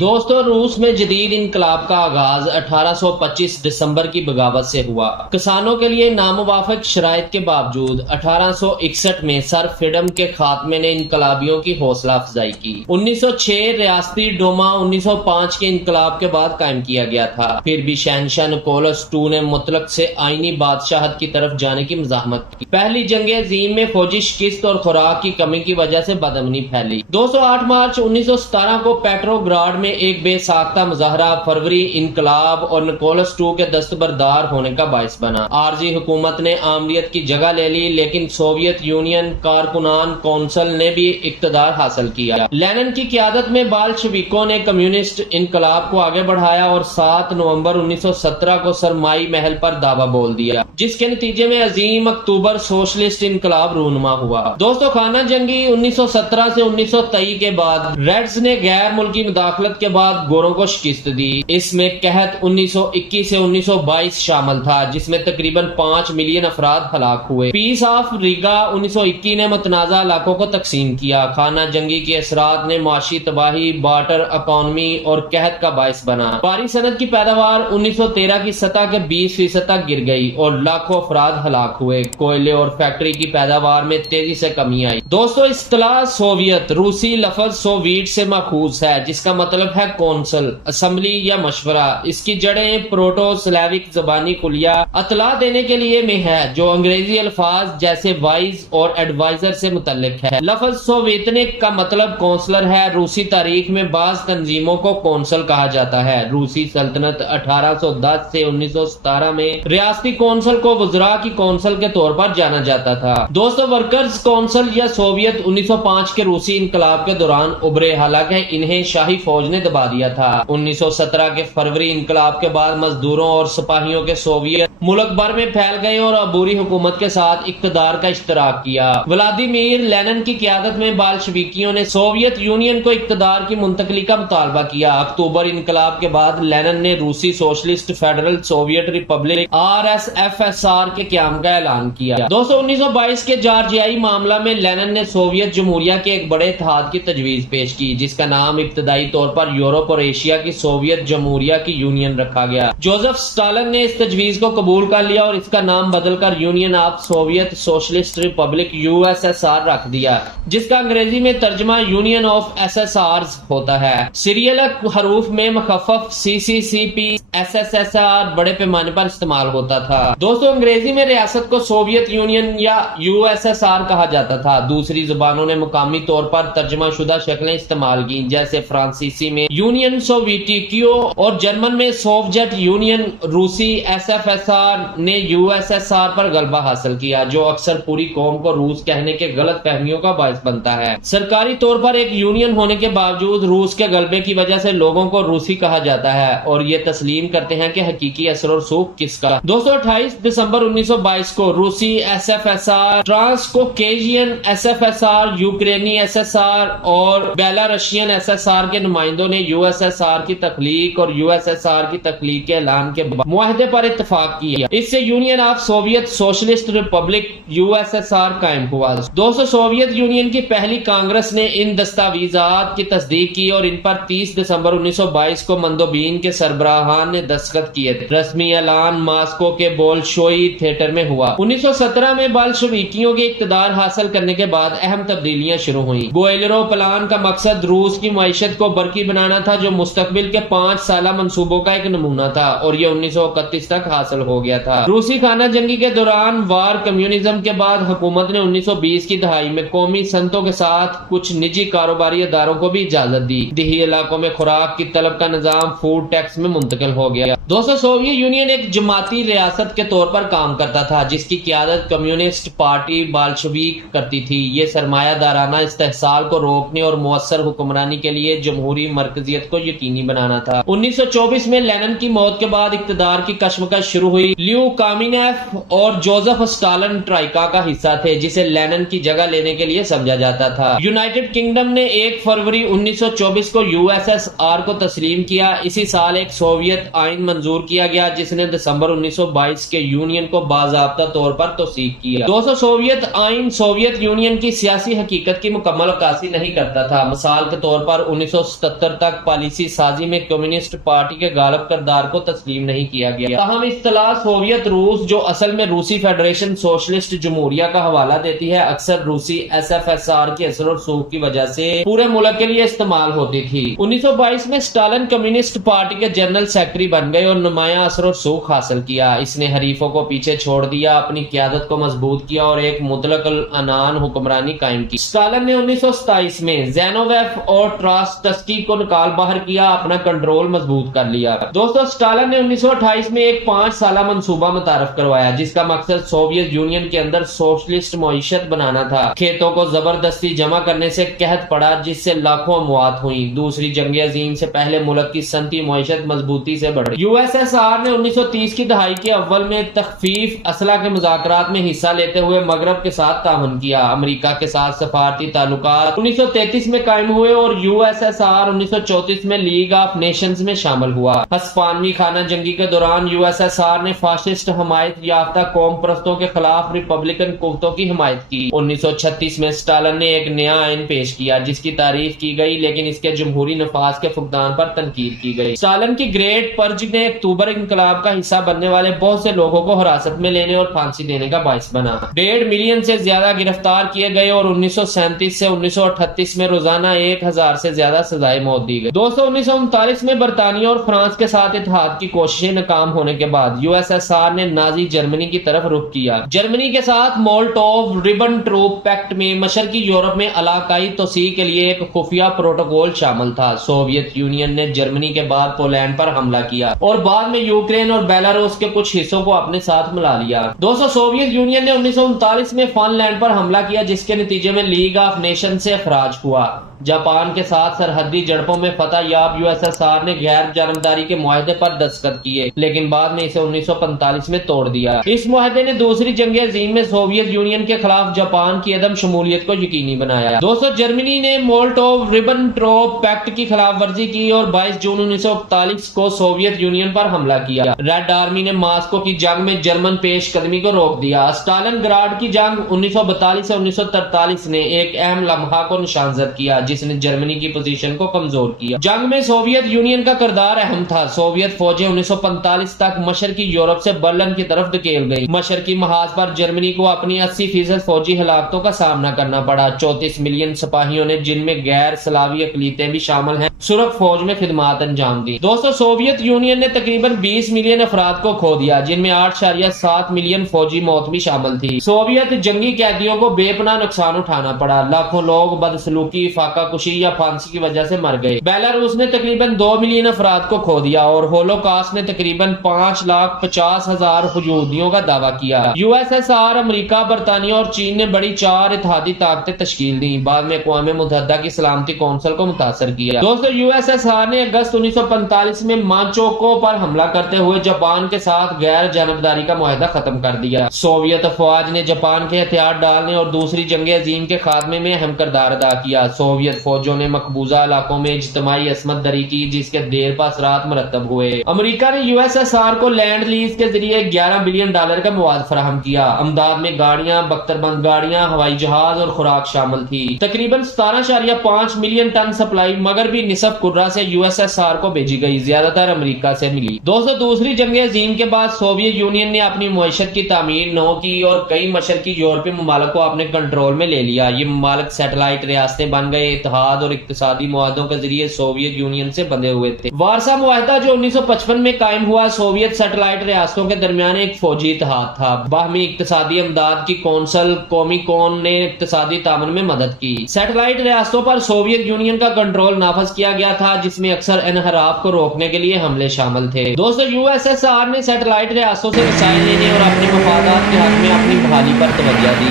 دوستوں، روس میں جدید انقلاب کا آغاز 1825 دسمبر کی بغاوت سے ہوا۔ کسانوں کے لیے ناموافق شرائط کے باوجود 1861 میں سر فریڈم کے خاتمے نے انقلابیوں کی حوصلہ افزائی کی۔ 1906 ریاستی ڈوما 1905 کے انقلاب کے بعد قائم کیا گیا تھا، پھر بھی شہنشاہ نکولس II نے مطلق سے آئینی بادشاہت کی طرف جانے کی مزاحمت کی۔ پہلی جنگ عظیم میں فوجی شکست اور خوراک کی کمی کی وجہ سے بدامنی پھیلی۔ 8 مارچ 1917 کو پیٹرو گراڈ میں ایک بے ساختہ مظاہرہ فروری انقلاب اور نکولس II کے دستبردار ہونے کا باعث بنا۔ عارضی حکومت نے عامریت کی جگہ لے لی، لیکن سوویت یونین کارکنان کونسل نے بھی اقتدار حاصل کیا۔ لینن کی قیادت میں بالشویکوں نے کمیونسٹ انقلاب کو آگے بڑھایا اور 7 نومبر 1917 کو سرمائی محل پر دعویٰ بول دیا، جس کے نتیجے میں عظیم اکتوبر سوشلسٹ انقلاب رونما ہوا۔ دوستو، خانہ جنگی 1917 سے 1923 کے بعد ریڈز نے غیر ملکی مداخلت کے بعد گوروں کو شکست دی۔ اس میں قحط 1921 سے 1922 شامل تھا، جس میں تقریباً 5 ملین افراد ہلاک ہوئے۔ پیس آف ریگا 1921 نے متنازع علاقوں کو تقسیم کیا۔ خانہ جنگی کے اثرات نے معاشی تباہی، بارٹر اکانومی اور قحط کا باعث بنا۔ بھاری صنعت کی پیداوار 1913 کی سطح کے 20% تک گر گئی اور لاکھوں افراد ہلاک ہوئے۔ کوئلے اور فیکٹری کی پیداوار میں تیزی سے کمی آئی۔ دوستو، اصطلاح سوویت روسی لفظ سوویٹ سے ماخوذ ہے، جس کا مطلب ہے کونسل، اسمبلی یا مشورہ۔ اس کی جڑیں پروٹو سلاوک زبانی خلیہ اطلاع دینے کے لیے میں ہے، جو انگریزی الفاظ جیسے وائز اور ایڈوائزر سے متعلق ہے۔ لفظ سوویتنک کا مطلب کونسلر ہے۔ روسی تاریخ میں بعض تنظیموں کو کونسل کہا جاتا ہے۔ روسی سلطنت 1810 سے 1917 میں ریاستی کونسل کو وزراء کی کونسل کے طور پر جانا جاتا تھا۔ دوستو، ورکرز کونسل یا سوویت 1905 کے روسی انقلاب کے دوران ابھرے، حالانکہ انہیں شاہی فوج نے دبا دیا تھا۔ 1917 کے فروری انقلاب کے بعد مزدوروں اور سپاہیوں کے سوویت ملک بھر میں پھیل گئے اور عبوری حکومت کے ساتھ اقتدار کا اشتراک کیا۔ ولادیمیر لینن کی قیادت میں بالشویکیوں نے سوویت یونین کو اقتدار کی منتقلی کا مطالبہ کیا۔ اکتوبر انقلاب کے بعد لینن نے روسی socialist federal Soviet republic RSFSR کے قیام کا اعلان کیا۔ 1922 کے جارجیائی معاملہ میں لینن نے سوویت جمہوریہ کے ایک بڑے اتحاد کی تجویز پیش کی، جس کا نام ابتدائی طور پر یورپ اور ایشیا کی سوویت جمہوریہ کی یونین رکھا گیا۔ جوزف سٹالن نے اس تجویز کو قبول کر لیا اور اس کا نام بدل کر union of Soviet socialist republic USSR رکھ دیا، جس کا انگریزی میں ترجمہ یونین آف SSRs ہوتا ہے۔ سیریلک حروف میں مخفف CCCP SSSR بڑے پیمانے پر استعمال ہوتا تھا۔ دوستو، انگریزی میں ریاست کو سوویت یونین یا USSR کہا جاتا تھا۔ دوسری زبانوں نے مقامی طور پر ترجمہ شدہ شکلیں استعمال کی، جیسے فرانسیسی میں یونین سوویٹیکیو اور جرمن میں سووجٹ یونین۔ روسی SFSR نے USSR پر غلبہ حاصل کیا، جو اکثر پوری قوم کو روس کہنے کے غلط فہمیوں کا باعث بنتا ہے۔ سرکاری طور پر ایک یونین ہونے کے باوجود روس کے غلبے کی وجہ سے لوگوں کو روسی کہا جاتا ہے اور یہ تسلیم کرتے ہیں کہ حقیقی اثر و رسوخ کس کا۔ 28 دسمبر 1922 کو روسی SFSR، ٹرانس کوکیشین SFSR، یوکرینی SSR اور بیلاروشین SSR کے نمائندوں نے USSR کی تخلیق اور USSR کی تخلیق کے اعلان کے معاہدے پر اتفاق کیا۔ اس سے union of Soviet socialist republic USSR قائم ہوا۔ دوستو، سوویت یونین کی پہلی کانگریس نے ان دستاویزات کی تصدیق کی اور ان پر 30 دسمبر 1922 کو مندوبین کے سربراہان نے دستخط کیے تھے۔ رسمی اعلان ماسکو کے بولشوئی تھیٹر میں ہوا۔ 1917 میں بالشویکیوں کے اقتدار حاصل کرنے کے بعد اہم تبدیلیاں شروع ہوئیں۔ گوئلرو پلان کا مقصد روس کی معیشت کو برقی بنانا تھا، جو مستقبل کے 5 سالہ منصوبوں کا ایک نمونہ تھا، اور یہ 1931 تک حاصل ہو گیا تھا۔ روسی خانہ جنگی کے دوران وار کمیونزم کے بعد حکومت نے 1920 کی دہائی میں قومی صنعتوں کے ساتھ کچھ نجی کاروباری اداروں کو بھی اجازت دی۔ دیہی علاقوں میں خوراک کی طلب کا نظام فوڈ ٹیکس میں منتقل ہو گیا۔ دوستو، سوویت یونین ایک جماعتی ریاست کے طور پر کام کرتا تھا، جس کی قیادت کمیونسٹ پارٹی بالشویک کرتی تھی۔ یہ سرمایہ دارانہ استحصال کو روکنے اور مؤثر حکمرانی کے لیے جمہوری مرکزیت کو یقینی بنانا تھا۔ 1924 میں لینن کی موت کے بعد اقتدار کی کشمکش شروع ہوئی۔ لیو کامینیف اور جوزف سٹالن ٹرائکا کا حصہ تھے، جسے لینن کی جگہ لینے کے لیے سمجھا جاتا تھا۔ یونائٹڈ کنگڈم نے 1 فروری 1924 کو USSR کو تسلیم کیا۔ اسی سال ایک سوویت آئین منظور کیا گیا، جس نے دسمبر 1922 کے یونین کو باضابطہ طور پر توثیق کیا۔ دوستو سوویت آئین سوویت یونین کی سیاسی حقیقت کی مکمل عکاسی نہیں کرتا تھا۔ مثال کے طور پر 1977 تک پالیسی سازی میں کمیونسٹ پارٹی کے غالب کردار کو تسلیم نہیں کیا گیا۔ تاہم اصطلاح سوویت روس جو اصل میں روسی فیڈریشن سوشلسٹ جمہوریہ کا حوالہ دیتی ہے، اکثر روسی SFSR کے اثر و رسوخ کی وجہ سے پورے ملک کے لیے استعمال ہوتی تھی۔ 1922 میں اسٹالن کمیونسٹ پارٹی کے جنرل سیکرٹری بن گئے اور نمایاں اثر و رسوخ حاصل کیا۔ اس نے حریفوں کو پیچھے چھوڑ دیا، اپنی قیادت کو مضبوط کیا اور ایک مطلق العنان حکمرانی قائم کی۔ اسٹالن نے 1927 میں زینوویف اور ٹراسٹسکی کو نکال باہر کیا، اپنا کنٹرول مضبوط کر لیا۔ دوستو اسٹالن نے 1928 میں ایک 5 سالہ منصوبہ متعارف کروایا جس کا مقصد سوویت یونین کے اندر سوشلسٹ معیشت بنانا تھا۔ کھیتوں کو زبردستی جمع کرنے سے قحط پڑا جس سے لاکھوں اموات ہوئیں۔ دوسری جنگ عظیم سے پہلے ملک کی صنعتی معیشت مضبوطی سے بڑھ رہی۔ USSR نے 1930 کی دہائی کے اول میں تخفیف اسلحہ کے مذاکرات میں حصہ لیتے ہوئے مغرب کے ساتھ تعاون کیا۔ امریکہ کے ساتھ سفارتی تعلقات 1933 میں قائم ہوئے اور USSR 1934 میں لیگ آف نیشنز میں شامل ہوا۔ ہسپانوی خانہ جنگی کے دوران USSR نے فاشسٹ حمایت یافتہ قوم پرستوں کے خلاف ریپبلکن قوتوں کی حمایت کی۔ 1936 میں اسٹالن نے ایک نیا آئین پیش کیا جس کی تعریف کی گئی لیکن اس کے جمہوری نفاذ کے فقدان پر تنقید کی گئی۔ اسٹالن کی گریٹ پرج نے اکتوبر انقلاب کا حصہ بننے والے بہت سے لوگوں کو حراست میں لینے اور پھانسی دینے کا باعث بنا۔ 1.5 ملین سے زیادہ گرفتار کیے گئے اور 1937 سے 1938 میں روزانہ 1000 سے زیادہ سزائے موت دی گئی۔ 1939 میں برطانیہ اور فرانس کے ساتھ اتحاد کی کوششیں ناکام ہونے کے بعد USSR نے نازی جرمنی کی طرف رخ کیا۔ جرمنی کے ساتھ مولٹوو ربنٹروپ پیکٹ میں مشرقی یورپ میں علاقائی توسیع کے لیے ایک خفیہ پروٹوکول شامل تھا۔ سوویت یونین نے جرمنی کے بعد پولینڈ پر حملہ کیا اور بعد میں یوکرین اور بیلاروس کے کچھ حصوں کو اپنے ساتھ ملا لیا۔ سوویت یونین نے 1939 میں فن لینڈ پر حملہ کیا جس کے نتیجے میں لیگ آف نیشن سے اخراج ہوا۔ جاپان کے ساتھ سرحدی جھڑپوں میں فتح یاب USSR نے غیر جانبداری کے معاہدے پر دستخط کیے لیکن بعد میں اسے 1945 میں توڑ دیا۔ اس معاہدے نے دوسری جنگ عظیم میں سوویت یونین کے خلاف جاپان کی عدم شمولیت کو یقینی بنایا۔ جرمنی نے مولٹوو ربنٹروپ پیکٹ کی خلاف ورزی کی اور 22 جون 1941 کو سوویت یونین پر حملہ کیا۔ ریڈ آرمی نے ماسکو کی جنگ میں جرمن پیش قدمی کو روک دیا۔ اسٹالن گراڈ کی جنگ 1942 سے 1943 نے ایک اہم لمحہ کو نشانزد کیا جس نے جرمنی کی پوزیشن کو کمزور کیا۔ جنگ میں سوویت یونین کا کردار اہم تھا۔ سوویت فوجیں 1945 تک مشرقی یورپ سے برلن کی طرف دھکیل گئی۔ مشرقی محاذ پر جرمنی کو اپنی 80% فوجی ہلاکتوں کا سامنا کرنا پڑا۔ 34 ملین سپاہیوں نے جن میں غیر سلاوی اقلیتیں بھی شامل ہیں سرخ فوج میں خدمات انجام دی۔ سوویت یونین نے تقریباً 20 ملین افراد کو کھو دیا جن میں 8.7 ملین فوجی موت بھی شامل تھی۔ سوویت جنگی قیدیوں کو بے پناہ نقصان اٹھانا پڑا۔ لاکھوں لوگ بدسلوکی، فاقہ کشی یا پھانسی کی وجہ سے مر گئے۔ بیلاروس نے تقریباً 2 ملین افراد کو کھو دیا اور ہولوکاسٹ نے تقریباً 5,50,000 یہودیوں کا دعویٰ کیا۔ USSR، امریکہ، برطانیہ اور چین نے بڑی 4 اتحادی طاقتیں تشکیل دی۔ بعد میں اقوام متحدہ کی سلامتی کونسل کو متاثر کیا۔ USSR نے اگست 1945 میں مانچوکو پر حملہ کرتے ہوئے جاپان کے ساتھ غیر جانبداری کا معاہدہ ختم کر دیا۔ سوویت افواج نے جاپان کے ہتھیار ڈالنے اور دوسری جنگ عظیم کے خاتمے میں اہم کردار ادا کیا۔ سوویت فوجوں نے مقبوضہ علاقوں میں اجتماعی عصمت دری کی جس کے دیر پا اثرات مرتب ہوئے۔ امریکہ نے USSR کو لینڈ لیز کے ذریعے $11 بلین کا مواد فراہم کیا۔ امداد میں گاڑیاں، بختربند گاڑیاں، ہوائی جہاز اور خوراک شامل تھی۔ تقریباً 17.5 ملین ٹن سپلائی مغربی نصف کرہ سے USSR کو بھیجی گئی، زیادہ تر امریکہ سے ملی۔ دوسری جنگ عظیم کے بعد سوویت یونین نے اپنی معیشت کی تعمیر نو کی اور کئی مشرقی یورپی ممالک کو اپنے کنٹرول میں لے لیا۔ یہ ممالک سیٹلائٹ ریاستیں بن گئے۔ اتحاد اور اقتصادی معاہدوں کے ذریعے سوویت یونین سے بندھے ہوئے تھے۔ وارسا معاہدہ جو 1955 میں قائم ہوا سوویت سیٹلائٹ ریاستوں کے درمیان ایک فوجی اتحاد تھا۔ باہمی اقتصادی امداد کی کونسل کومیکون نے اقتصادی تعاون میں مدد کی۔ سیٹلائٹ ریاستوں پر سوویت یونین کا کنٹرول نافذ کیا گیا تھا جس میں اکثر انحراف کو روکنے کے لیے حملے شامل تھے۔ USSR نے سیٹلائٹ ریاستوں سے وسائل لینے اور اپنے مفادات کے حق میں اپنی بحالی پر توجہ دی۔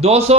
200